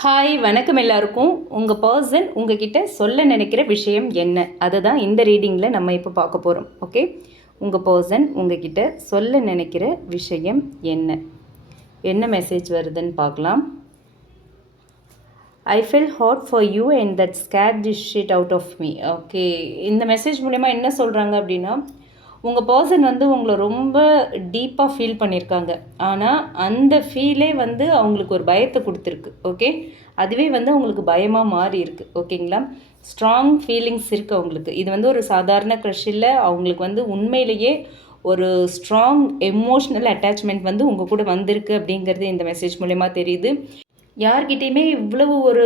Hi வணக்கம் எல்லாருக்கும். உங்கள் பர்சன் உங்ககிட்ட சொல்ல நினைக்கிற விஷயம் என்ன, அதை தான் இந்த ரீடிங்கில் நம்ம இப்போ பார்க்க போகிறோம். ஓகே, உங்கள் பர்சன் உங்ககிட்ட சொல்ல நினைக்கிற விஷயம் என்ன மெசேஜ் வருதுன்னு பார்க்கலாம். I feel hot for you and that scared this shit out of me. Okay, இந்த மெசேஜ் மூலமா என்ன சொல்கிறாங்க அப்படின்னா, உங்கள் பர்சன் வந்து உங்களை ரொம்ப டீப்பாக ஃபீல் பண்ணியிருக்காங்க. ஆனால் அந்த ஃபீலே வந்து அவங்களுக்கு ஒரு பயத்தை கொடுத்துருக்கு. ஓகே, அதுவே வந்து அவங்களுக்கு பயமாக மாறி இருக்குது. ஓகேங்களா, ஸ்ட்ராங் ஃபீலிங்ஸ் இருக்குது அவங்களுக்கு. இது வந்து ஒரு சாதாரண க்ரஷ் இல்லை, அவங்களுக்கு வந்து உண்மையிலேயே ஒரு ஸ்ட்ராங் எமோஷ்னல் அட்டாச்மெண்ட் வந்து உங்கள் கூட வந்திருக்கு அப்படிங்கிறது இந்த மெசேஜ் மூலமா தெரியுது. யார்கிட்டையுமே இவ்வளவு ஒரு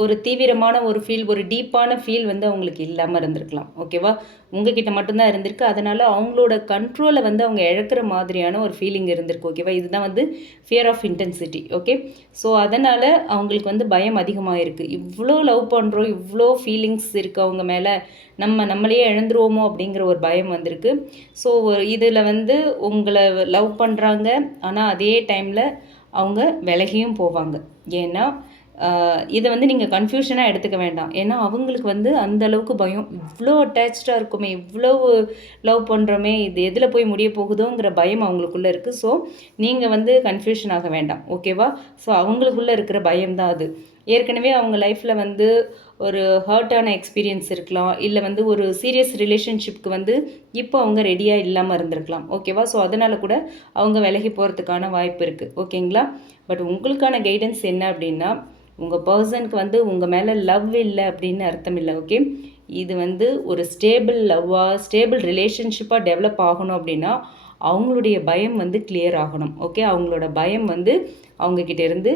ஒரு தீவிரமான ஒரு ஃபீல், ஒரு டீப்பான ஃபீல் வந்து அவங்களுக்கு இல்லாமல் இருந்திருக்கலாம். ஓகேவா, உங்ககிட்ட மட்டும்தான் இருந்திருக்கு. அதனால் அவங்களோட கண்ட்ரோலை வந்து அவங்க இழக்கிற மாதிரியான ஒரு ஃபீலிங் இருந்திருக்கு. ஓகேவா, இதுதான் வந்து fear of intensity. Okay, so அதனால் அவங்களுக்கு வந்து பயம் அதிகமாக இருக்குது. இவ்வளோ லவ் பண்ணுறோம், இவ்வளோ ஃபீலிங்ஸ் இருக்குது அவங்க மேலே, நம்மளையே இழந்துருவோமோ அப்படிங்கிற ஒரு பயம் வந்திருக்கு. ஸோ இதில் வந்து உங்களை லவ் பண்ணுறாங்க, ஆனால் அதே டைமில் அவங்க விலகியும் போவாங்க. ஏன்னா இதை வந்து நீங்கள் கன்ஃபியூஷனாக எடுத்துக்க வேண்டாம். ஏன்னா அவங்களுக்கு வந்து அந்த அளவுக்கு பயம், இவ்வளோ அட்டாச்சாக இருக்குமே, இவ்வளோ லவ் பண்ணுறோமே, இது எதில் போய் முடிய போகுதோங்கிற பயம் அவங்களுக்குள்ளே இருக்குது. ஸோ நீங்கள் வந்து கன்ஃபியூஷன் ஆக வேண்டாம். ஓகேவா, ஸோ அவங்களுக்குள்ளே இருக்கிற பயம்தான் அது. ஏற்கனவே அவங்க லைஃப்பில் வந்து ஒரு ஹர்ட்டான எக்ஸ்பீரியன்ஸ் இருக்கலாம், இல்லை வந்து ஒரு சீரியஸ் ரிலேஷன்ஷிப்க்கு வந்து இப்போ அவங்க ரெடியாக இல்லாமல் இருந்திருக்கலாம். ஓகேவா, ஸோ அதனால் கூட அவங்க விலகி போகிறதுக்கான வாய்ப்பு இருக்குது. ஓகேங்களா, பட் உங்களுக்கான கைடன்ஸ் என்ன அப்படின்னா, உங்கள் பர்சனுக்கு வந்து உங்கள் மேலே லவ் இல்லை அப்படின்னு அர்த்தம் இல்லை. ஓகே, இது வந்து ஒரு ஸ்டேபிள் லவ்வாக, ஸ்டேபிள் ரிலேஷன்ஷிப்பாக டெவலப் ஆகணும் அப்படின்னா அவங்களுடைய பயம் வந்து கிளியர் ஆகணும். ஓகே, அவங்களோட பயம் வந்து அவங்கக்கிட்ட இருந்து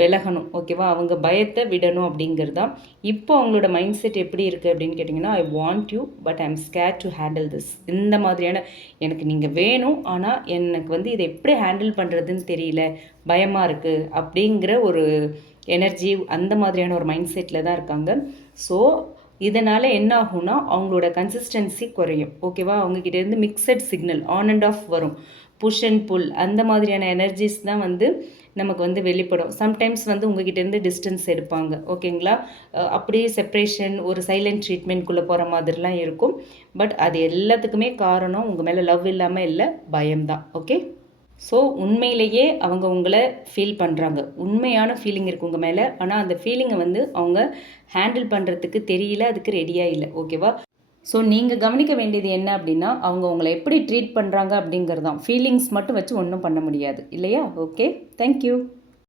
விலகணும். ஓகேவா, அவங்க பயத்தை விடணும் அப்படிங்கிறது தான். இப்போ அவங்களோட மைண்ட் செட் எப்படி இருக்குது அப்படின்னு கேட்டிங்கன்னா, I want you but I am scared to handle this. இந்த மாதிரியான, எனக்கு நீங்கள் வேணும், ஆனால் எனக்கு வந்து இதை எப்படி ஹேண்டில் பண்ணுறதுன்னு தெரியல, பயமாக இருக்குது அப்படிங்கிற ஒரு எனர்ஜி, அந்த மாதிரியான ஒரு மைண்ட் செட்டில் தான் இருக்காங்க. ஸோ இதனால் என்ன ஆகும்னா அவங்களோட கன்சிஸ்டன்சி குறையும். ஓகேவா, அவங்கக்கிட்டேருந்து mixed signal on and off வரும், புஷ் அண்ட் புல், அந்த மாதிரியான எனர்ஜிஸ் தான் வந்து நமக்கு வந்து வெளிப்படும். சம்டைம்ஸ் வந்து உங்ககிட்டேருந்து டிஸ்டன்ஸ் எடுப்பாங்க. ஓகேங்களா, அப்படியே செப்ரேஷன், ஒரு சைலண்ட் ட்ரீட்மெண்ட்குள்ளே போகிற மாதிரிலாம் இருக்கும். பட் அது எல்லாத்துக்குமே காரணம் உங்கள் மேலே லவ் இல்லாமல் இல்லை, பயம்தான். ஓகே, ஸோ உண்மையிலேயே அவங்க உங்களை ஃபீல் பண்ணுறாங்க, உண்மையான ஃபீலிங் இருக்குது உங்கள் மேலே. ஆனால் அந்த ஃபீலிங்கை வந்து அவங்க ஹேண்டில் பண்ணுறதுக்கு தெரியல, அதுக்கு ரெடியாக இல்லை. ஓகேவா, ஸோ நீங்கள் கவனிக்க வேண்டியது என்ன அப்படின்னா, அவங்க உங்களை எப்படி ட்ரீட் பண்ணுறாங்க அப்படிங்கிறது தான். ஃபீலிங்ஸ் மட்டும் வச்சு ஒன்றும் பண்ண முடியாது இல்லையா. Okay, thank you.